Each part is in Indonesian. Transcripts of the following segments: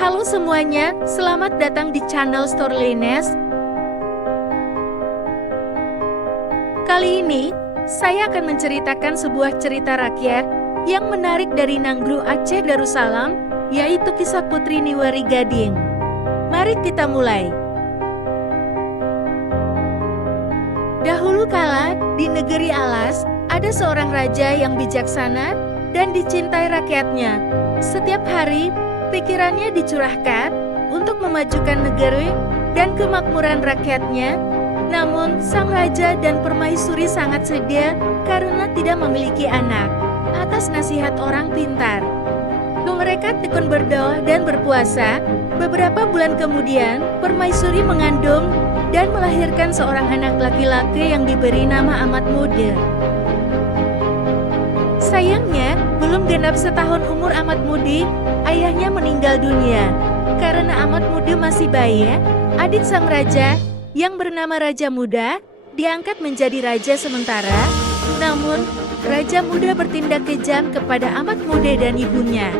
Halo semuanya, selamat datang di channel Storylines. Kali ini, saya akan menceritakan sebuah cerita rakyat yang menarik dari Nanggru Aceh Darussalam, yaitu kisah Putri Niwari Gading. Mari kita mulai. Dahulu kala, di negeri Alas, ada seorang raja yang bijaksana dan dicintai rakyatnya. Setiap hari, pikirannya dicurahkan untuk memajukan negeri dan kemakmuran rakyatnya. Namun, sang raja dan permaisuri sangat sedih karena tidak memiliki anak. Atas nasihat orang pintar, mereka tekun berdoa dan berpuasa. Beberapa bulan kemudian, permaisuri mengandung dan melahirkan seorang anak laki-laki yang diberi nama Amat Muda. Sayangnya, belum genap setahun umur Amat Muda, ayahnya meninggal dunia. Karena Amat Muda masih bayi, adik sang raja, yang bernama Raja Muda, diangkat menjadi raja sementara. Namun, Raja Muda bertindak kejam kepada Amat Muda dan ibunya,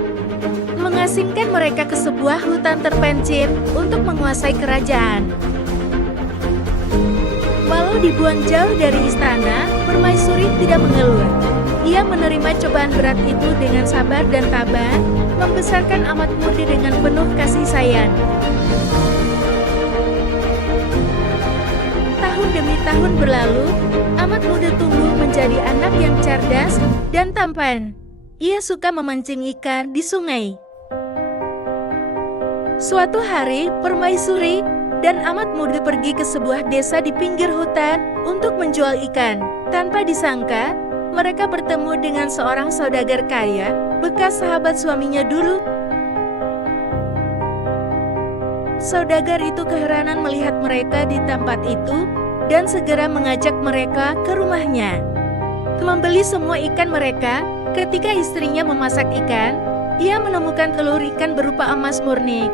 mengasingkan mereka ke sebuah hutan terpencil untuk menguasai kerajaan. Walau dibuang jauh dari istana, permaisuri tidak mengeluh. Ia menerima cobaan berat itu dengan sabar dan tabah, membesarkan Amat Muda dengan penuh kasih sayang. Tahun demi tahun berlalu, Amat Muda tumbuh menjadi anak yang cerdas dan tampan. Ia suka memancing ikan di sungai. Suatu hari, permaisuri dan Amat Muda pergi ke sebuah desa di pinggir hutan untuk menjual ikan. Tanpa disangka, mereka bertemu dengan seorang saudagar kaya, bekas sahabat suaminya dulu. Saudagar itu keheranan melihat mereka di tempat itu dan segera mengajak mereka ke rumahnya, membeli semua ikan mereka. Ketika istrinya memasak ikan, ia menemukan telur ikan berupa emas murni.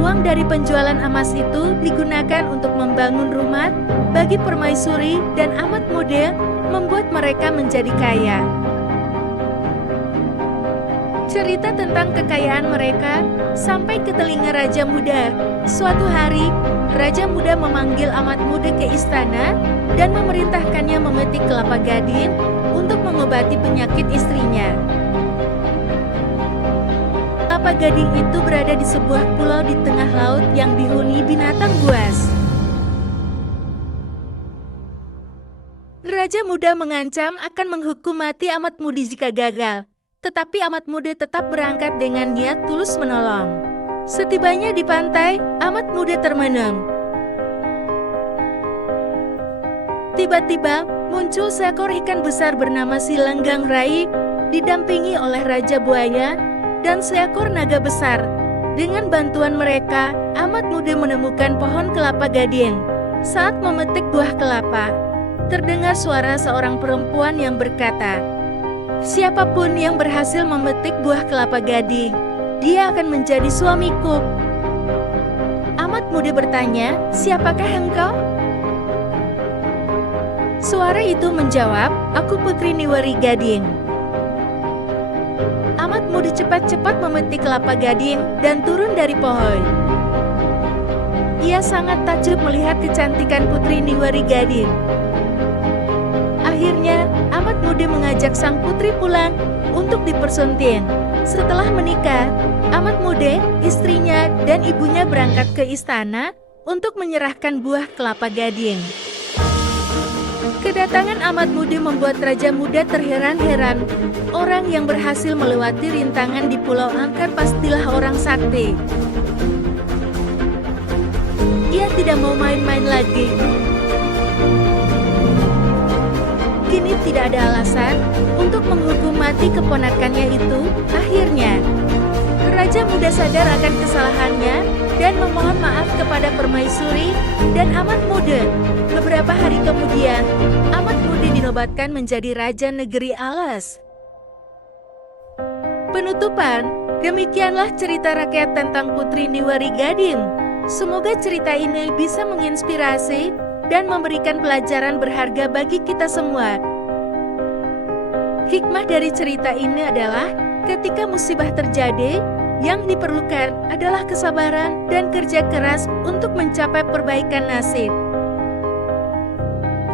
Uang dari penjualan emas itu digunakan untuk membangun rumah bagi permaisuri dan Amat Muda, membuat mereka menjadi kaya. Cerita tentang kekayaan mereka sampai ke telinga Raja Muda. Suatu hari, Raja Muda memanggil Amat Muda ke istana dan memerintahkannya memetik kelapa gading untuk mengobati penyakit istrinya. Kelapa gading itu berada di sebuah pulau di tengah laut yang dihuni binatang buas. Raja Muda mengancam akan menghukum mati Amat Muda jika gagal. Tetapi Amat Muda tetap berangkat dengan niat tulus menolong. Setibanya di pantai, Amat Muda termenung. Tiba-tiba, muncul seekor ikan besar bernama Silenggang Rai, didampingi oleh Raja Buaya dan seekor naga besar. Dengan bantuan mereka, Amat Muda menemukan pohon kelapa gading. Saat memetik buah kelapa, terdengar suara seorang perempuan yang berkata, "Siapapun yang berhasil memetik buah kelapa gading, dia akan menjadi suamiku." Amat Muda bertanya, "Siapakah engkau?" Suara itu menjawab, "Aku Putri Niwari Gading." Amat Muda cepat-cepat memetik kelapa gading dan turun dari pohon. Ia sangat takjub melihat kecantikan Putri Niwari Gading. Akhirnya, Amat Muda mengajak sang putri pulang untuk dipersunting. Setelah menikah, Amat Muda, istrinya, dan ibunya berangkat ke istana untuk menyerahkan buah kelapa gading. Kedatangan Amat Muda membuat Raja Muda terheran-heran. Orang yang berhasil melewati rintangan di Pulau Angker pastilah orang sakti. Ia tidak mau main-main lagi. Kini tidak ada alasan untuk menghukum mati keponakannya itu. Akhirnya, Raja Muda sadar akan kesalahannya dan memohon maaf kepada permaisuri dan Amat Muda. Beberapa hari kemudian, Amat Muda dinobatkan menjadi Raja Negeri Alas. Penutupan, demikianlah cerita rakyat tentang Putri Niwari Gading. Semoga cerita ini bisa menginspirasi dan memberikan pelajaran berharga bagi kita semua. Hikmah dari cerita ini adalah, ketika musibah terjadi, Yang diperlukan adalah kesabaran dan kerja keras untuk mencapai perbaikan nasib.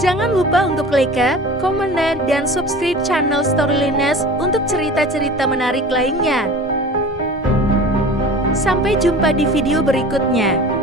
Jangan lupa untuk like, komen, dan subscribe channel Storyliners untuk cerita-cerita menarik lainnya. Sampai jumpa di video berikutnya.